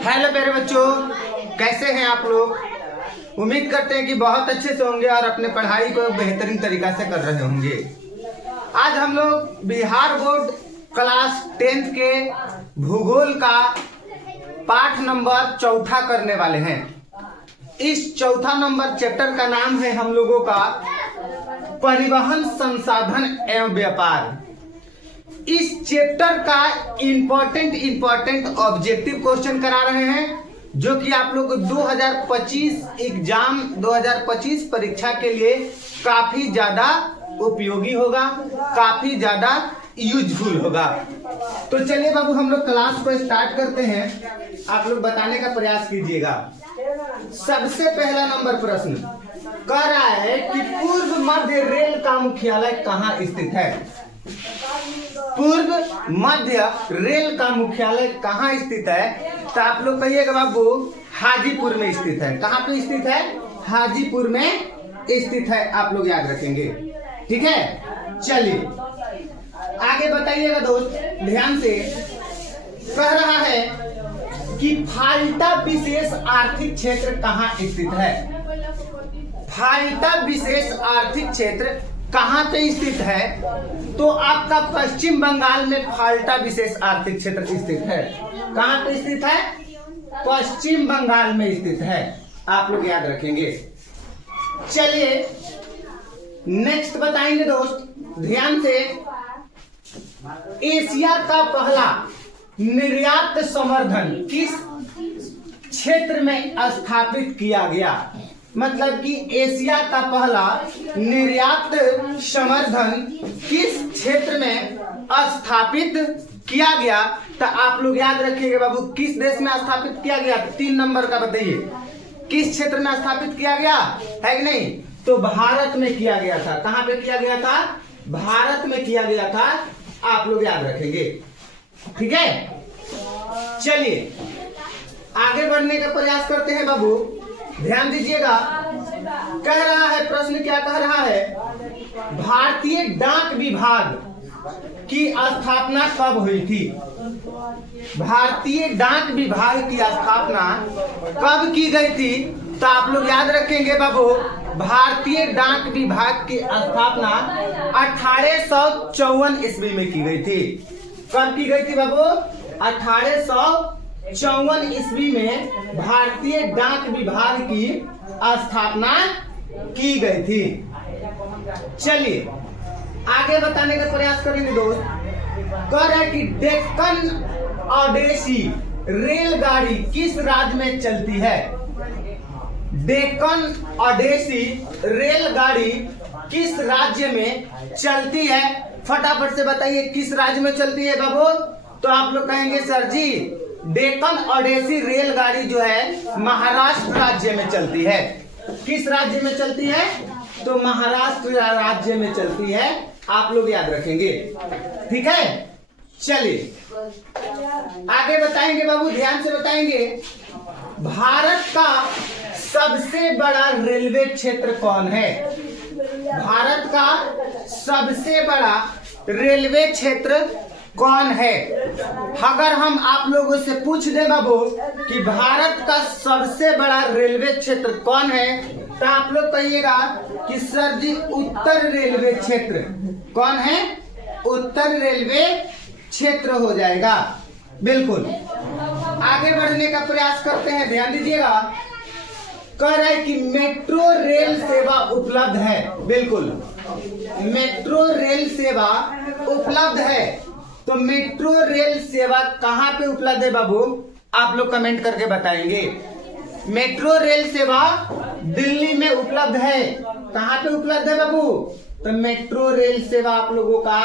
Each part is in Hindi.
हेलो प्यारे बच्चों, कैसे हैं आप लोग। उम्मीद करते हैं कि बहुत अच्छे से होंगे और अपने पढ़ाई को बेहतरीन तरीका से कर रहे होंगे। आज हम लोग बिहार बोर्ड क्लास 10th के भूगोल का पाठ नंबर 4 करने वाले हैं। इस चौथा नंबर चैप्टर का नाम है हम लोगों का परिवहन संसाधन एवं व्यापार। इस चैप्टर का इंपॉर्टेंट ऑब्जेक्टिव क्वेश्चन करा रहे हैं, जो कि आप लोग 2025 एग्जाम 2025 परीक्षा के लिए काफी ज्यादा उपयोगी होगा, काफी ज्यादा यूजफुल होगा। तो चलिए बाबू, हम लोग क्लास को स्टार्ट करते हैं। आप लोग बताने का प्रयास कीजिएगा। सबसे पहला नंबर प्रश्न कह रहा है कि पूर्व मध्य रेल का मुख्यालय कहाँ स्थित है। पूर्व मध्य रेल का मुख्यालय कहाँ स्थित है, तो आप लोग कहिएगा बाबू हाजीपुर में स्थित है। कहाँ पे स्थित है? हाजीपुर में स्थित है, आप लोग याद रखेंगे। ठीक है, चलिए आगे बताइएगा दोस्त, ध्यान से। कह रहा है कि फाल्टा विशेष आर्थिक क्षेत्र कहाँ स्थित है। फाल्टा विशेष आर्थिक क्षेत्र कहाँ पे स्थित है, तो आपका पश्चिम बंगाल में फाल्टा विशेष आर्थिक क्षेत्र स्थित है। कहाँ पे स्थित है? पश्चिम बंगाल में स्थित है, आप लोग याद रखेंगे। चलिए नेक्स्ट बताएंगे दोस्त, ध्यान से। एशिया का पहला निर्यात संवर्धन किस क्षेत्र में स्थापित किया गया। मतलब कि एशिया का पहला निर्यात संवर्धन किस क्षेत्र में स्थापित किया गया, तो आप लोग याद रखिएगा बाबू, किस देश में स्थापित किया गया। 3 नंबर का बताइए, किस क्षेत्र में स्थापित किया गया है कि नहीं, तो भारत में किया गया था। कहां पे किया गया था? भारत में किया गया था, आप लोग याद रखेंगे। ठीक है, चलिए आगे बढ़ने का प्रयास करते हैं बाबू, ध्यान दीजिएगा। कह रहा है प्रश्न, क्या कह रहा है, भारतीय डाक विभाग की स्थापना कब हुई थी। भारतीय डाक विभाग की स्थापना कब की गई थी, तो आप लोग याद रखेंगे बाबू, भारतीय डाक विभाग की स्थापना 1854 ईस्वी में की गई थी। कब की गई थी बाबू? 1854 ईस्वी में भारतीय डाक विभाग की स्थापना की गई थी। चलिए आगे बताने का प्रयास करेंगे दोस्त। कह रहा है कि डेक्कन ऑडेसी रेलगाड़ी किस राज्य में चलती है। डेक्कन ऑडेसी रेलगाड़ी किस राज्य में चलती है, फटाफट से बताइए किस राज्य में चलती है बाबू। तो आप लोग कहेंगे सर जी डेक्कन ऑडेसी रेलगाड़ी जो है महाराष्ट्र राज्य में चलती है। किस राज्य में चलती है? तो महाराष्ट्र राज्य में चलती है, आप लोग याद रखेंगे। ठीक है, चलिए आगे बताएंगे बाबू, ध्यान से बताएंगे। भारत का सबसे बड़ा रेलवे क्षेत्र कौन है। भारत का सबसे बड़ा रेलवे क्षेत्र कौन है। अगर हम आप लोगों से पूछ दे बाबू कि भारत का सबसे बड़ा रेलवे क्षेत्र कौन है, तो आप लोग कहिएगा कि सर जी उत्तर रेलवे क्षेत्र। कौन है? उत्तर रेलवे क्षेत्र हो जाएगा। बिल्कुल, आगे बढ़ने का प्रयास करते हैं, ध्यान दीजिएगा। कह रहा है कि मेट्रो रेल सेवा उपलब्ध है। बिल्कुल, मेट्रो रेल सेवा उपलब्ध है। तो मेट्रो रेल सेवा कहां पे उपलब्ध है बाबू, आप लोग कमेंट करके बताएंगे। मेट्रो रेल सेवा दिल्ली में उपलब्ध है। कहां पे उपलब्ध है बाबू? तो मेट्रो रेल सेवा आप लोगों का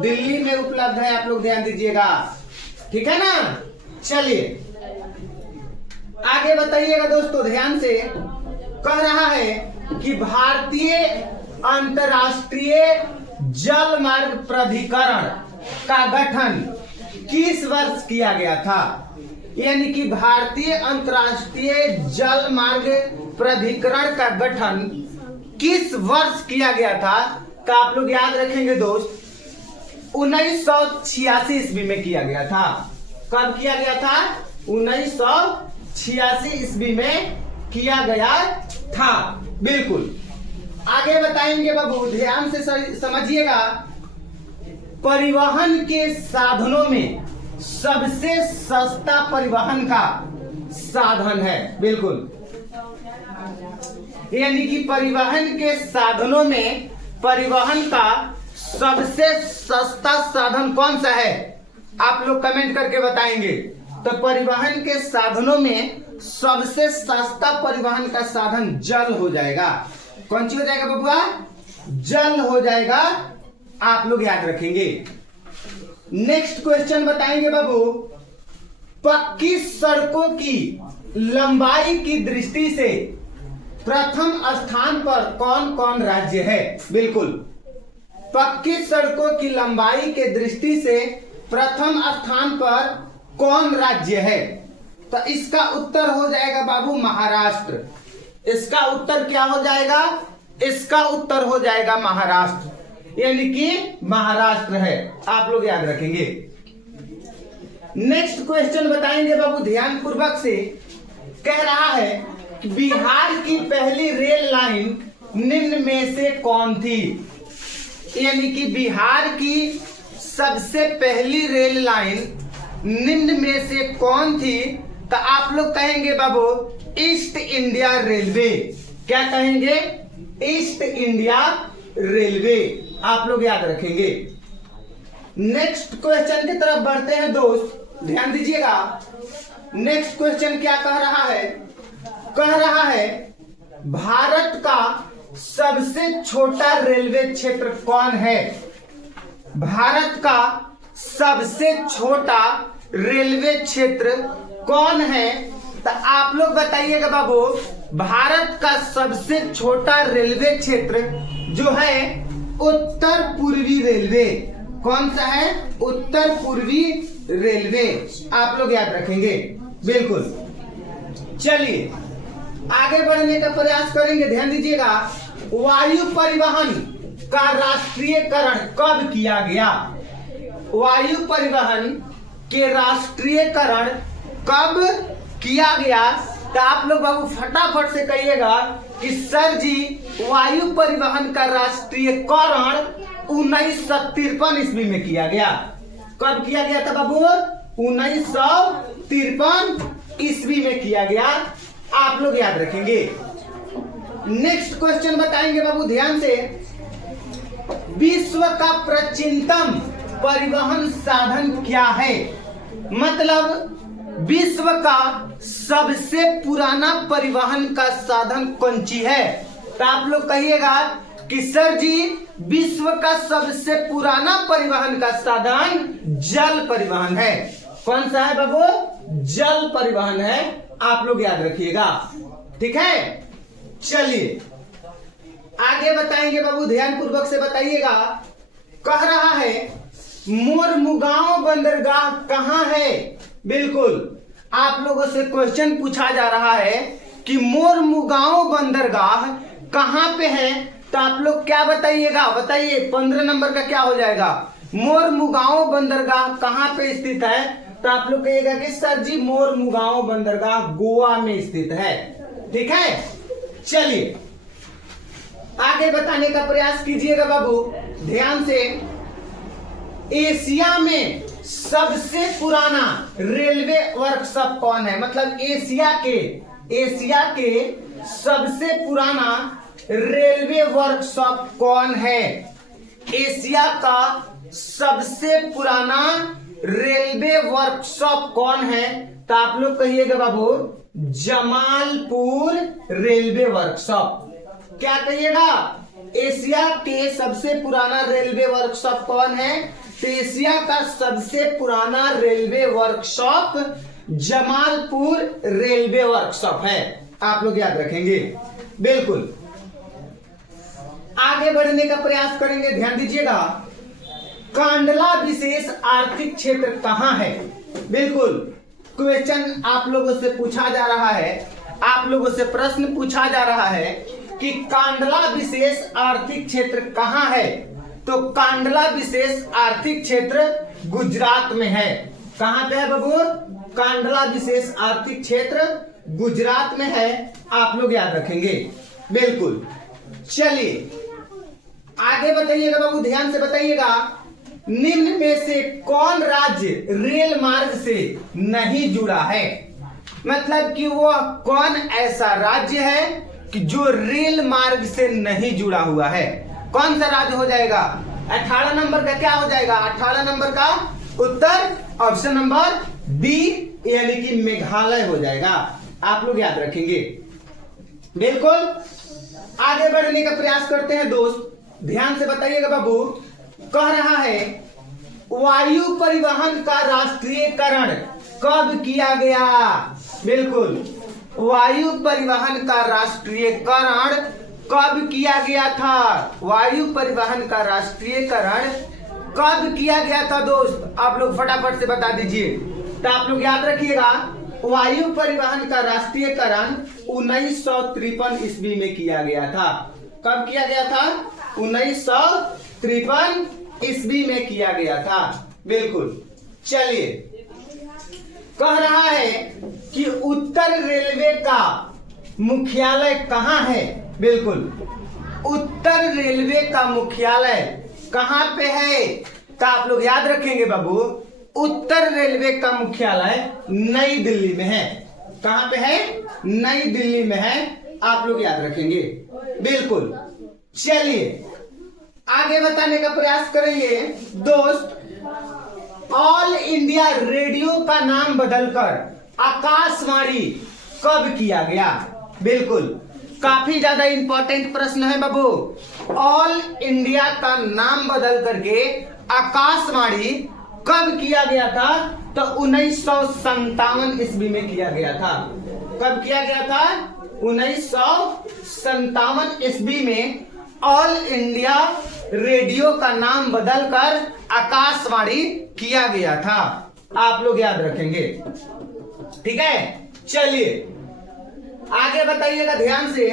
दिल्ली में उपलब्ध है, आप लोग ध्यान दीजिएगा। ठीक है ना, चलिए आगे बताइएगा दोस्तों, ध्यान से। कह रहा है कि भारतीय अंतरराष्ट्रीय जल मार्ग प्राधिकरण का गठन किस वर्ष किया गया था। यानी कि भारतीय अंतरराष्ट्रीय जल मार्ग प्राधिकरण का गठन किस वर्ष किया गया था, तो आप लोग याद रखेंगे दोस्त, 1986 ईस्वी में किया गया था। कब किया गया था? 1986 ईस्वी में किया गया था। बिल्कुल। आगे बताएंगे बाबू, ध्यान से समझिएगा। परिवहन के साधनों में सबसे सस्ता परिवहन का साधन है। बिल्कुल, यानी कि परिवहन के साधनों में परिवहन का सबसे सस्ता साधन कौन सा है, आप लोग कमेंट करके बताएंगे। तो परिवहन के साधनों में सबसे सस्ता परिवहन का साधन जल हो जाएगा। कौन सी हो जाएगा बबुआ? जल हो जाएगा, आप लोग याद रखेंगे। नेक्स्ट क्वेश्चन बताएंगे बाबू, पक्की सड़कों की लंबाई की दृष्टि से प्रथम स्थान पर कौन कौन राज्य है? बिल्कुल, पक्की सड़कों की लंबाई के दृष्टि से प्रथम स्थान पर कौन राज्य है? तो इसका उत्तर हो जाएगा बाबू महाराष्ट्र। इसका उत्तर क्या हो जाएगा? इसका उत्तर हो जाएगा महाराष्ट्र, यानी कि महाराष्ट्र है, आप लोग याद रखेंगे। नेक्स्ट क्वेश्चन बताएंगे बाबू ध्यान पूर्वक से। कह रहा है कि बिहार की पहली रेल लाइन निम्न में से कौन थी? यानी कि बिहार की सबसे पहली रेल लाइन निम्न में से कौन थी? तो आप लोग कहेंगे बाबू ईस्ट इंडिया रेलवे। क्या कहेंगे? ईस्ट इंडिया रेलवे, आप लोग याद रखेंगे। नेक्स्ट क्वेश्चन की तरफ बढ़ते हैं दोस्त, ध्यान दीजिएगा। नेक्स्ट क्वेश्चन क्या कह रहा है? कह रहा है भारत का सबसे छोटा रेलवे क्षेत्र कौन है? भारत का सबसे छोटा रेलवे क्षेत्र कौन है? तो आप लोग बताइएगा बाबू, भारत का सबसे छोटा रेलवे क्षेत्र जो है उत्तर पूर्वी रेलवे। कौन सा है? उत्तर पूर्वी रेलवे, आप लोग याद रखेंगे। बिल्कुल, चलिए आगे बढ़ने का प्रयास करेंगे। ध्यान दीजिएगा, वायु परिवहन का राष्ट्रीयकरण कब किया गया? वायु परिवहन के राष्ट्रीयकरण कब किया गया? तो आप लोग बाबू फटाफट से कहिएगा कि सर जी वायु परिवहन का राष्ट्रीयकरण 1953 ईस्वी में किया गया। कब किया गया था बाबू? 1953 ईस्वी में किया गया, आप लोग याद रखेंगे। नेक्स्ट क्वेश्चन बताएंगे बाबू ध्यान से। विश्व का प्राचीनतम परिवहन साधन क्या है? मतलब विश्व का सबसे पुराना परिवहन का साधन कौन सी है? तो आप लोग कहिएगा कि सर जी विश्व का सबसे पुराना परिवहन का साधन जल परिवहन है। कौन सा है बाबू? जल परिवहन है, आप लोग याद रखिएगा। ठीक है, चलिए आगे बताएंगे बाबू, ध्यान पूर्वक से बताइएगा। कह रहा है मोरमुगांव बंदरगाह कहाँ है? बिल्कुल, आप लोगों से क्वेश्चन पूछा जा रहा है कि मोरमुगांव बंदरगाह कहाँ पे है? तो आप लोग क्या बताइएगा? बताइए, 15 नंबर का क्या हो जाएगा? मोरमुगांव बंदरगाह कहाँ पे स्थित है? तो आप लोग कहिएगा कि सर जी मोरमुगांव बंदरगाह गोवा में स्थित है। ठीक है, चलिए आगे बताने का प्रयास कीजिएगा बाबू ध्यान से। एशिया में सबसे पुराना रेलवे वर्कशॉप कौन है? मतलब एशिया के सबसे पुराना रेलवे वर्कशॉप कौन है? एशिया का सबसे पुराना रेलवे वर्कशॉप कौन है? तो आप लोग कहिएगा बाबू जमालपुर रेलवे वर्कशॉप। क्या कहिएगा? एशिया के सबसे पुराना रेलवे वर्कशॉप कौन है? तो एशिया का सबसे पुराना railway workshop Jamalpur railway workshop है, आप लोग याद रखेंगे। बिल्कुल, आगे बढ़ने का प्रयास करेंगे। ध्यान दीजिएगा, कांडला विशेष आर्थिक क्षेत्र कहाँ है? बिल्कुल, क्वेश्चन आप लोगों से पूछा जा रहा है, आप लोगों से प्रश्न पूछा जा रहा है कि कांडला विशेष आर्थिक क्षेत्र कहाँ है? तो कांडला विशेष आर्थिक क्षेत्र गुजरात में है। कहाँ पे है बाबू? कांडला विशेष आर्थिक क्षेत्र गुजरात में है, आप लोग याद रखेंगे। बिल्कुल। चलिए आगे बताइएगा बाबू, ध्यान से बताइएगा, निम्न में से कौन राज्य रेल मार्ग से नहीं जुड़ा है? मतलब कि वो कौन ऐसा राज्य है कि जो रेल मार्ग से नहीं जुड़ा हुआ है? कौन सा राज्य हो जाएगा? 18 नंबर का क्या हो जाएगा? 18 नंबर का उत्तर ऑप्शन नंबर बी यानी कि मेघालय हो जाएगा। आप लोग याद रखेंगे। बिल्कुल। आगे बढ़ने का प्रयास करते हैं दोस्त, ध्यान से बताइएगा बाबू। कह रहा है वायु परिवहन का राष्ट्रीयकरण कब किया गया? बिल्कुल, वायु परिवहन का राष्ट्रीयकरण कब किया गया था? वायु परिवहन का राष्ट्रीयकरण कब किया गया था दोस्त? आप लोग फटाफट से बता दीजिए। तो आप लोग याद रखिएगा, वायु परिवहन का राष्ट्रीयकरण 1953 ईस्वी में किया गया था। कब किया गया था? 1953 ईस्वी में किया गया था। बिल्कुल। चलिए, कह रहा है कि उत्तर रेलवे का मुख्यालय कहाँ है? बिल्कुल, उत्तर रेलवे का मुख्यालय कहाँ पे है? तो आप लोग याद रखेंगे बाबू, उत्तर रेलवे का मुख्यालय नई दिल्ली में है। कहाँ पे है? नई दिल्ली में है। आप लोग याद रखेंगे। बिल्कुल। चलिए आगे बताने का प्रयास करेंगे दोस्त। ऑल इंडिया रेडियो का नाम बदलकर आकाशवाणी कब किया गया? बिल्कुल, काफी ज्यादा इंपॉर्टेंट प्रश्न है बाबू। ऑल इंडिया का नाम बदल करके आकाशवाणी कब किया गया था? तो 1957 ईस्वी में किया गया था। कब किया गया था? 1957 ईस्वी में ऑल इंडिया रेडियो का नाम बदलकर आकाशवाणी किया गया था। आप लोग याद रखेंगे। ठीक है। चलिए आगे बताइएगा ध्यान से।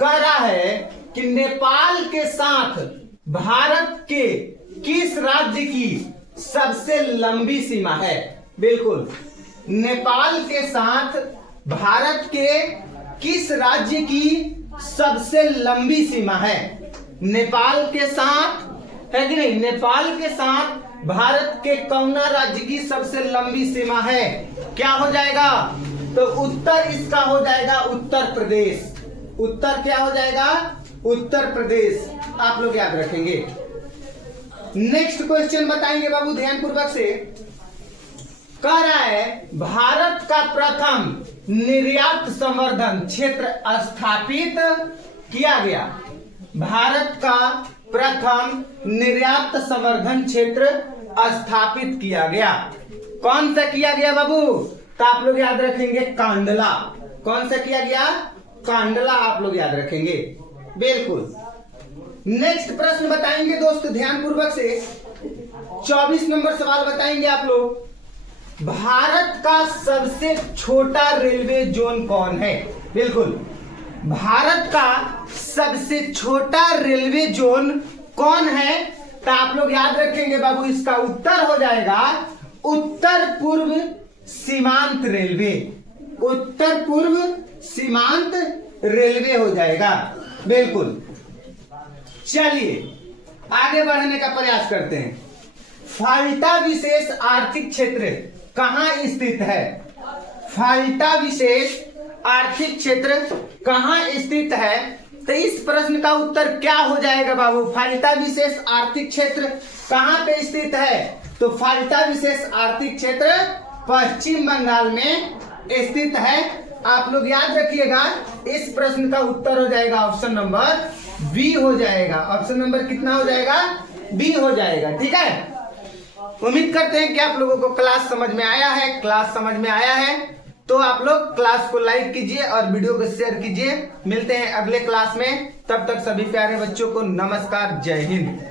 कह रहा है कि नेपाल के साथ भारत के किस राज्य की सबसे लंबी सीमा है? बिल्कुल, नेपाल के साथ भारत के किस राज्य की सबसे लंबी सीमा है? नेपाल के साथ है कि नहीं? नेपाल के साथ भारत के कौन राज्य की सबसे लंबी सीमा है? क्या हो जाएगा? तो उत्तर इसका हो जाएगा उत्तर प्रदेश। उत्तर क्या हो जाएगा? उत्तर प्रदेश। आप लोग याद रखेंगे। नेक्स्ट क्वेश्चन बताएंगे बाबू ध्यान पूर्वक से। कह रहा है भारत का प्रथम निर्यात संवर्धन क्षेत्र स्थापित किया गया। भारत का प्रथम निर्यात संवर्धन क्षेत्र स्थापित किया गया। कौन सा किया गया बाबू? तो आप लोग याद रखेंगे कांडला। कौन सा किया गया? कांडला। आप लोग याद रखेंगे। बिल्कुल। नेक्स्ट प्रश्न बताएंगे दोस्त ध्यान पूर्वक से। 24 नंबर सवाल बताएंगे आप लोग। भारत का सबसे छोटा रेलवे जोन कौन है? बिल्कुल, भारत का सबसे छोटा रेलवे जोन कौन है? तो आप लोग याद रखेंगे बाबू, इसका उत्तर हो जाएगा उत्तर पूर्व सीमांत रेलवे। उत्तर पूर्व सीमांत रेलवे हो जाएगा। बिल्कुल। चलिए आगे बढ़ने का प्रयास करते हैं। फाल्टा विशेष आर्थिक क्षेत्र कहाँ स्थित है? फाल्टा विशेष आर्थिक क्षेत्र कहाँ स्थित है? तो इस प्रश्न का उत्तर क्या हो जाएगा बाबू? फाल्टा विशेष आर्थिक क्षेत्र कहाँ पे स्थित है? तो फाल्टा विशेष आर्थिक क्षेत्र पश्चिम बंगाल में स्थित है। आप लोग याद रखिएगा, इस प्रश्न का उत्तर हो जाएगा ऑप्शन नंबर बी हो जाएगा। ऑप्शन नंबर कितना हो जाएगा? बी हो जाएगा। ठीक है। उम्मीद करते हैं कि आप लोगों को क्लास समझ में आया है। क्लास समझ में आया है तो आप लोग क्लास को लाइक कीजिए और वीडियो को शेयर कीजिए। मिलते हैं अगले क्लास में। तब तक सभी प्यारे बच्चों को नमस्कार। जय हिंद।